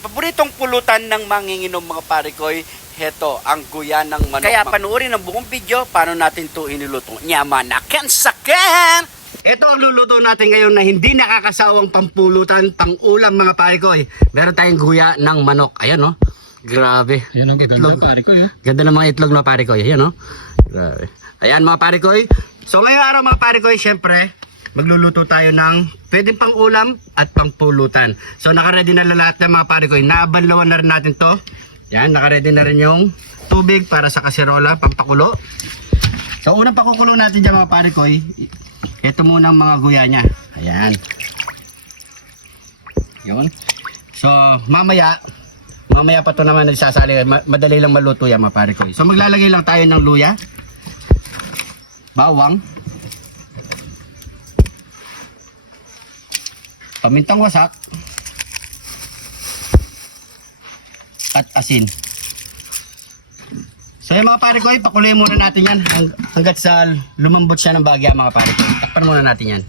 paboritong pulutan ng manginginom mga pare ko'y heto, ang guya ng manok. Kaya panoorin ang buong video paano natin to iniluto. Nyamanaken saken! Ito ang luluto natin ngayon na hindi nakakasawang pampulutan, pang-ulam mga pare ko'y. Meron tayong guya ng manok. Ayan no. Grabe. Ayan ang itlog. Pare ko, Ganda ng mga itlog na pare ko'y. Ayan no. Grabe. Ayan mga pare ko'y. So ngayong araw mga pare ko'y, syempre, magluluto tayo ng pwedeng pang ulam at pang pulutan. So nakaready na lahat ng mga pare ko. Naabanlawan na rin natin to. Yan, nakaready na rin yung tubig para sa kaserola, pampakulo. So unang pakukulo natin dyan mga pare ko. Ito muna ang mga guya niya. Ayan. Yun. So mamaya pa to naman nagsasali. Madali lang maluto yan mga pare ko. So maglalagay lang tayo ng luya, bawang, pamintang wasak, at asin. So yung mga pare ko, pakuloyin muna natin yan hanggat sa lumambot siya ng bagya mga pare ko. Takpan muna natin yan.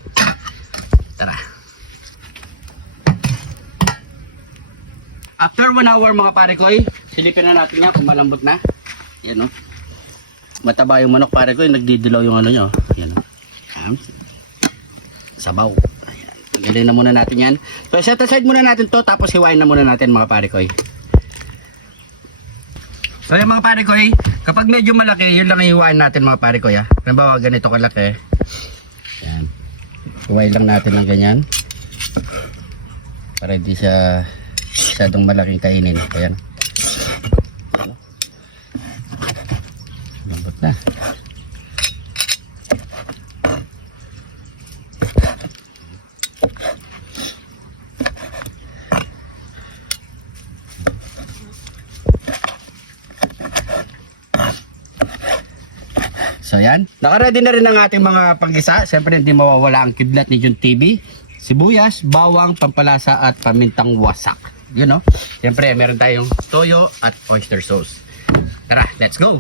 Tara. After 1 hour mga pare ko, silipin na natin yan kung malambot na. Yan o. Mataba yung manok pare ko, nagdidilaw yung ano nyo. Yan o. Sabaw. Galing na muna natin yan. So set aside muna natin to, tapos hiwain na muna natin mga pare ko. So yung mga pare ko, kapag medyo malaki, yun lang hiwain natin mga pare ko. Halimbawa ganito kalaki. Yan. Hiwain lang natin ng ganyan. Para hindi siya masyadong malaking kainin. Ayan. Lambot na. So yan, nakaready na rin ang ating mga pag-isa. Siyempre hindi mawawala ang kidlat ni Jun TV, sibuyas, bawang, pampalasa at pamintang wasak. Yun no. Siyempre meron tayong toyo at oyster sauce. Tara, let's go.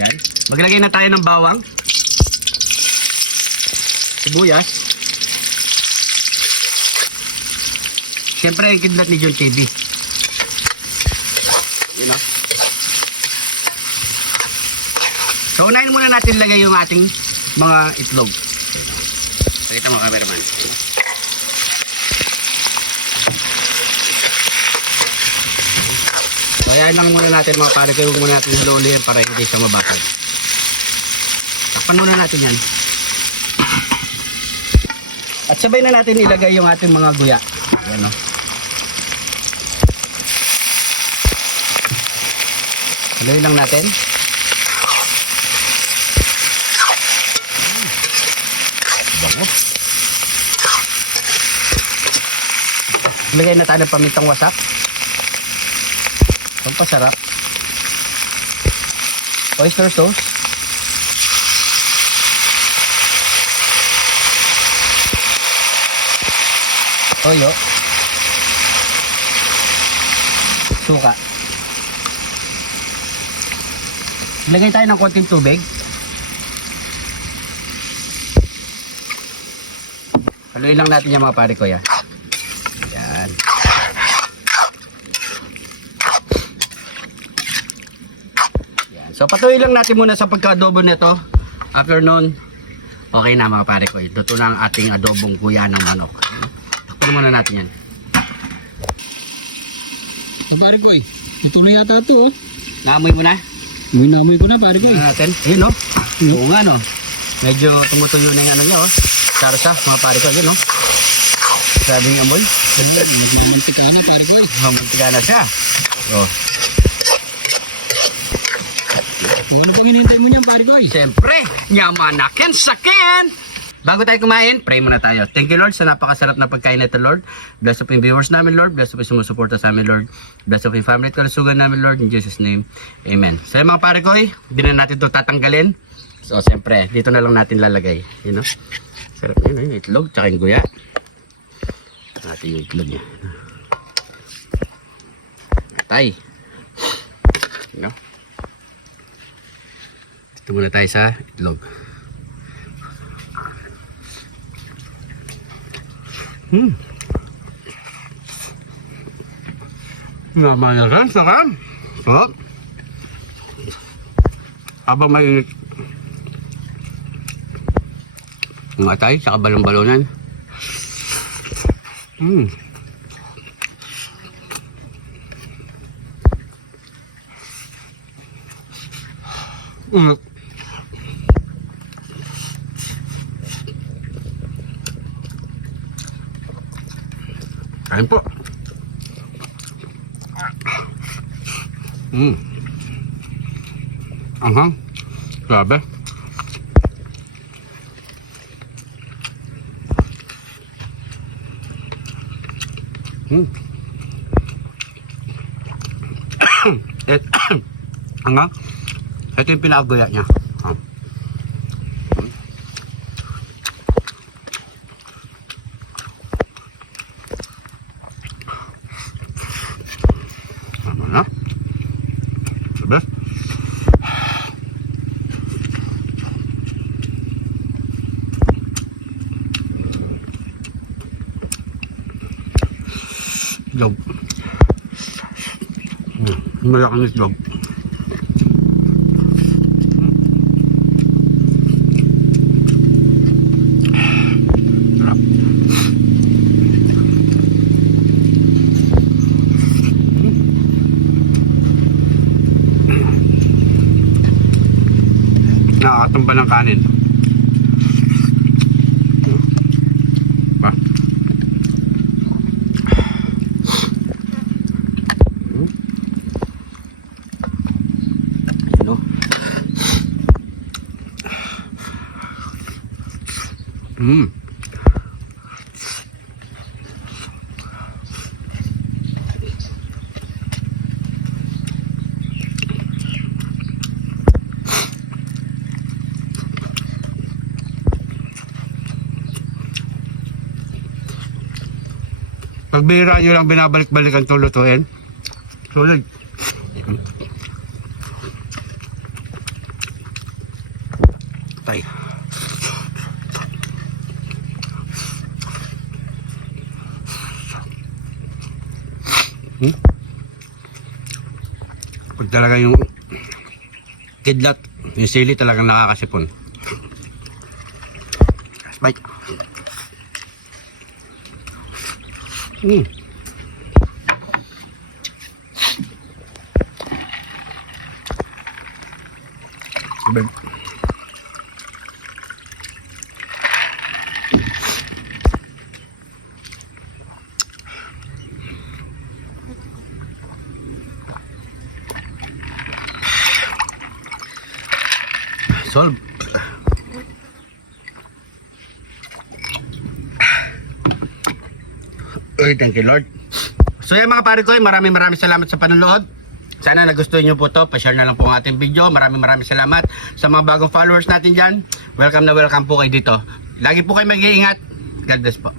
Yan, maglagay na tayo ng bawang, sibuyas. Siyempre ang kidlat ni Jun TV. Yun no. So unahin muna natin lagay yung ating mga itlog. Pakita mo cameraman. So ayan lang muna natin mga pare ko, huwag muna natin slowly para hindi siya mabakal. Takpan muna natin yan. At sabay na natin ilagay yung ating mga guya. Ayan o. Haluin lang natin. Lagay na tayo ng pamintang wasak. Pampasarap. Oyster sauce. Toyo. Suka. Lagay tayo ng konting tubig. Haluin lang natin yung mga pare ko. Yan. So patuloy lang natin muna sa pagka-adobo nito. After nun, okay na mga pare ko. Luto na ang ating adobong guya ng manok. Takpan muna natin yan. Pare ko, ito na yata ito. Naamoy mo na? Namoy ko na pare ko. Natin. Yun no. Oo nga no. Medyo tumutuyo na yung ano niya oh. Sarsa mga pare ko. Yun no. Sabi ng amoy. Mantika na pare ko. Mantika na siya. Oh. Ano pang hinihintay mo niyan pare ko? Siyempre, nyamanaken saken! Bago tayo kumain, pray muna tayo. Thank you Lord sa napakasarap na pagkain nito Lord. Bless up yung viewers namin Lord. Bless up yung sumusuporta sa amin Lord. Bless up yung family at kalusugan namin Lord. In Jesus name, Amen. So mga pare ko, hindi na natin ito tatanggalin. So siyempre, dito na lang natin lalagay. You know? Sarap yun, yung itlog, tsaka yung guya. Natin yung itlog niya. Tay. You know? Ito muna tayo sa itlog. Naman na rin, saka. So, habang mainit yung atay, saka balon-balonan. Kain po. Anghang. Grabe. Anghang. Ito yung pinakaguya niya. Tama na. Sabi? Itlog. Malaki ng itlog. Sarap. Nakakatumba ng kanin. Pa. Ano? Pagbira nyo lang binabalik-balikan itong lutuin. Sulit. Tay. Pag talaga yung kidlat, yung sili talagang nakakasipon. Bite. Sabi. Solve. Uy, thank you Lord. So yan mga pare ko, maraming salamat sa panonood. Sana nagustuhan nyo po to. Pa-share na lang po ang ating video. Maraming salamat sa mga bagong followers natin dyan. Welcome na welcome po kayo dito. Lagi po kayo mag-iingat. God bless po.